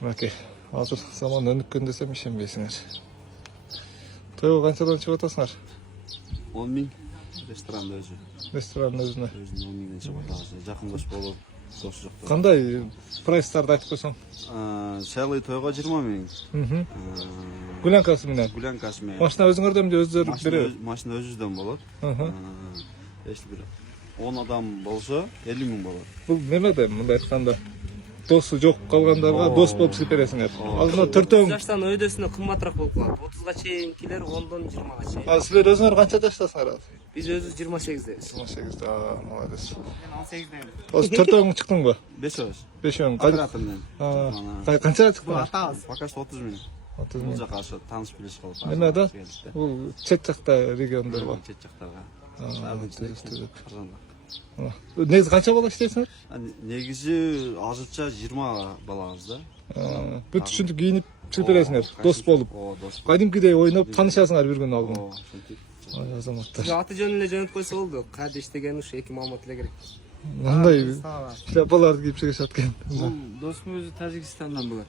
Мынакей, азыр заман өнүккөн десем ишенбейсиңер. Тойго канчадан чыгып атасыңар? 10 миң ресторанда өзү. Ресторанын өзүнө. Өзүнө 10 миңден чыгып атабыз. Жакындаш болуп, досу жоктор. Кандай прайстарды айтып койсоң? Шайлый тойго 20 миң. Гулянкасы менен. Гулянкасы менен. Машина өзүңөрдөн же өздөрү береби? Машина өзүбүздөн болот. Если бир 10 адам болсо 50 миң болот. Бул неме да мындай айтканда досу жок калгандарга дос болуп чыгып бересиңер. Ал мына 30 жаштан өйдөсүнө кымбатыраак болуп калат. 30га чейинкилер 10дон 20га чейин. А силер өзүңөр канча жаштасыңар азыр? Биз өзүбүз 28дебиз. 18. Молодец. Мен 18демин. Осы төртөөң чыктыңбы? 5 Бешөөң. оператормен. Канча чыктыңар? Атабыз. Пока что 30 миң. 30 Бул миң. жака ошо тааныш билиш кылып. Неме да? Бул чет жакта региондорго. Чет жактарга. Негизи канча бала иштейсиңер? Негизи азырча 20 балабыз да. Бүт ушинтип кийинип чыгып бересиңер, дос болуп. Дос. Кадимкидей ойноп таанышасыңар бир күн алдын. Ошентип. Ай азаматтар. Аты жөнүн эле жөнөтүп койсо болду. Кайда иштегени ушу 2 маалымат эле керек. Мындай шляпаларды кийип чыгышат экен. Досум өзү Тажикстандан болот.